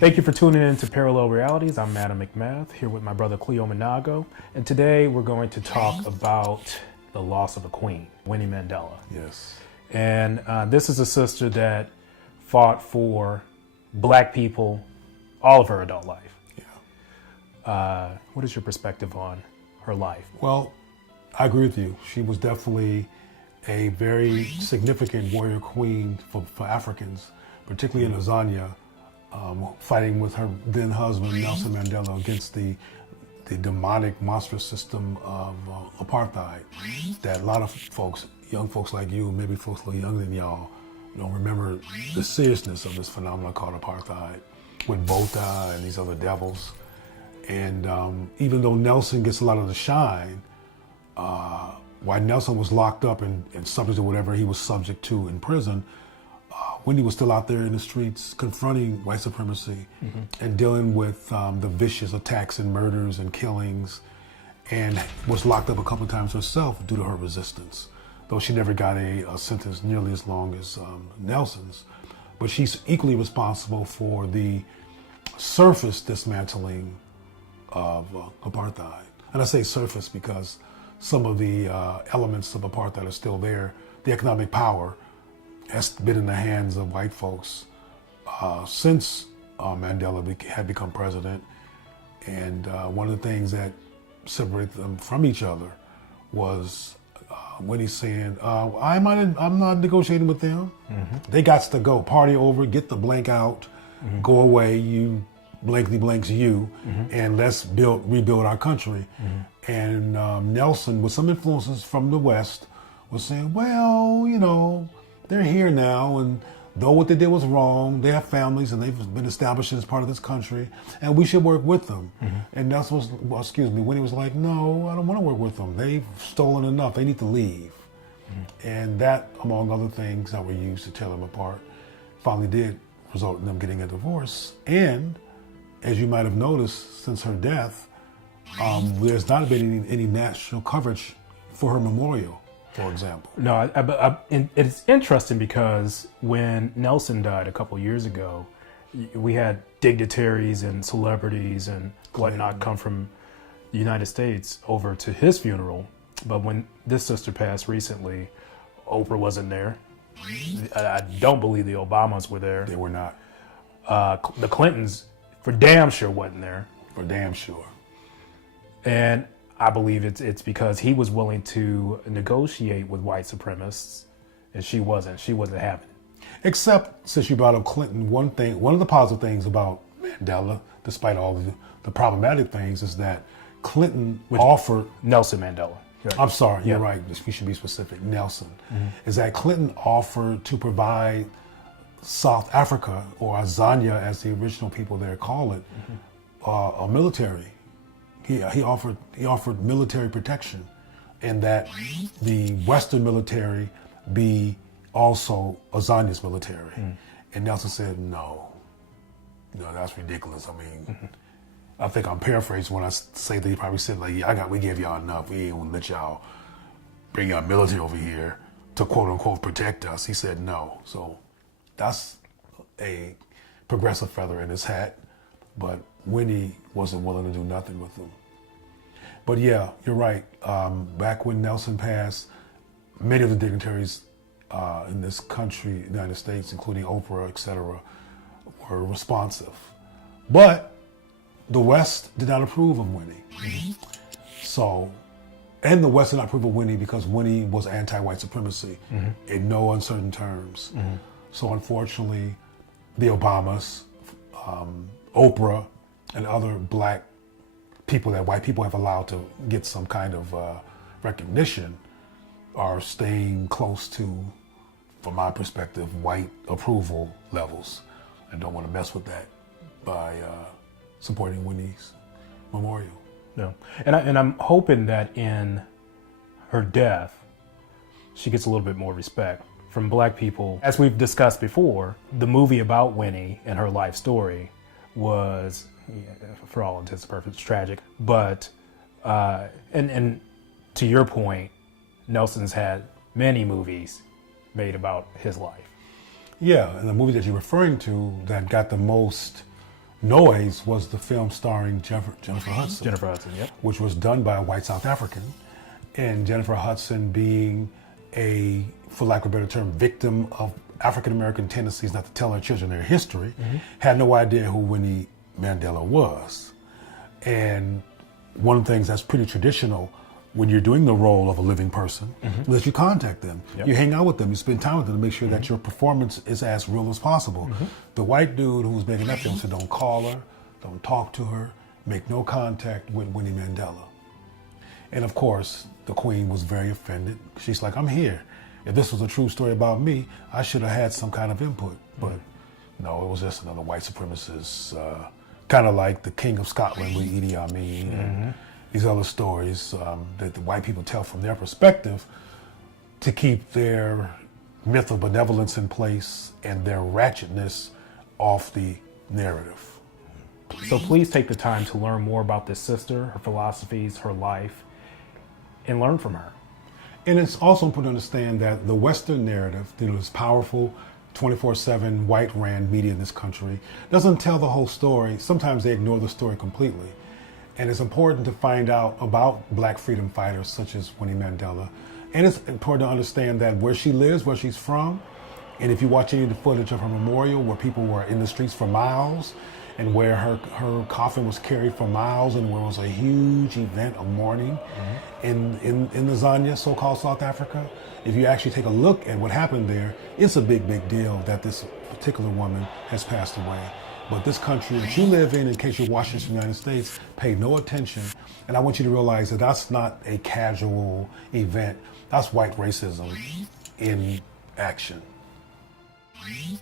Thank you for tuning in to Parallel Realities. I'm McMath, here with my brother Cleo Manago. And today we're going to talk about the loss of a queen, Winnie Mandela. Yes. And this is a sister that fought for black people all of her adult life. Yeah. What is your perspective on her life? Well, I agree with you. She was definitely a very significant warrior queen for Africans, particularly in Azania, fighting with her then husband, Nelson Mandela, against the demonic, monstrous system of apartheid that a lot of folks, young folks like you, maybe folks a little younger than y'all, don't remember the seriousness of this phenomenon called apartheid with Botha and these other devils. And even though Nelson gets a lot of the shine, while Nelson was locked up and subject to whatever he was subject to in prison, Winnie was still out there in the streets confronting white supremacy and dealing with the vicious attacks and murders and killings, and was locked up a couple of times herself due to her resistance, though she never got a sentence nearly as long as Nelson's. But she's equally responsible for the surface dismantling of apartheid. And I say surface because some of the elements of apartheid are still there. The economic power has been in the hands of white folks since Mandela had become president. And one of the things that separated them from each other was Winnie saying, I'm not negotiating with them. They got to go. Party over, get the blank out, go away, you blankly blanks you, and let's rebuild our country. And Nelson, with some influences from the West, was saying, well, you know, they're here now, and though what they did was wrong, they have families and they've been established as part of this country, and we should work with them. And Nelson was, Winnie was like, no, I don't want to work with them. They've stolen enough. They need to leave. And that, among other things that were used to tear them apart, finally did result in them getting a divorce. And as you might have noticed, since her death, there's not been any national coverage for her memorial, for example. No, it's interesting because when Nelson died a couple years ago, we had dignitaries and celebrities and whatnot come from the United States over to his funeral. But when this sister passed recently, Oprah wasn't there. I don't believe the Obamas were there. They were not. The Clintons for damn sure wasn't there. For damn sure. And I believe it's because he was willing to negotiate with white supremacists, and she wasn't. She wasn't having it. Except, since you brought up Clinton, one of the positive things about Mandela, despite all the problematic things, is that Clinton offered Nelson Mandela. Right. I'm sorry, you're right. We should be specific. Nelson, is that Clinton offered to provide South Africa, or Azania, as the original people there call it, a military. He offered military protection, and that the Western military be also Azania's military. And Nelson said, no, that's ridiculous. I mean, I think I'm paraphrasing when I say that he probably said, like, yeah, we gave y'all enough. We ain't gonna let y'all bring our military over here to quote unquote protect us. He said no. So that's a progressive feather in his hat. But Winnie wasn't willing to do nothing with them. But yeah, you're right. Back when Nelson passed, many of the dignitaries in this country, the United States, including Oprah, etc., were responsive. But the West did not approve of Winnie. So, and the West did not approve of Winnie because Winnie was anti-white supremacy in no uncertain terms. So unfortunately, the Obamas, Oprah, and other black people that white people have allowed to get some kind of recognition are staying close to, from my perspective, white approval levels, and don't want to mess with that by supporting Winnie's memorial. No, and I'm hoping that in her death, she gets a little bit more respect from black people. As we've discussed before, the movie about Winnie and her life story was, for all intents and purposes, tragic. But and to your point, Nelson's had many movies made about his life. Yeah, and the movie that you're referring to that got the most Noise was the film starring Jennifer Hudson. Jennifer Hudson, yep. Which was done by a white South African. And Jennifer Hudson, being a, for lack of a better term, victim of African-American tendencies not to tell her children their history, had no idea who Winnie Mandela was. And one of the things that's pretty traditional when you're doing the role of a living person is that you contact them. Yep. You hang out with them, you spend time with them to make sure that your performance is as real as possible. The white dude who was making that film said, don't call her, don't talk to her, make no contact with Winnie Mandela. And of course, the Queen was very offended. She's like, I'm here. If this was a true story about me, I should have had some kind of input. But no, it was just another white supremacist, kind of like the King of Scotland with Idi Amin and these other stories that the white people tell from their perspective to keep their myth of benevolence in place and their ratchetness off the narrative. So please take the time to learn more about this sister, her philosophies, her life, and learn from her. And it's also important to understand that the Western narrative, this powerful 24/7 white ran media in this country, doesn't tell the whole story. Sometimes they ignore the story completely. And it's important to find out about black freedom fighters such as Winnie Mandela. And it's important to understand that where she lives, where she's from, and if you watch any of the footage of her memorial where people were in the streets for miles and where her coffin was carried for miles and where it was a huge event of mourning in the Zambia, so-called South Africa, if you actually take a look at what happened there, it's a big, big deal that this particular woman has passed away. But this country that you live in case you're watching this from the United States, pay no attention. And I want you to realize that that's not a casual event. That's white racism in action. Three.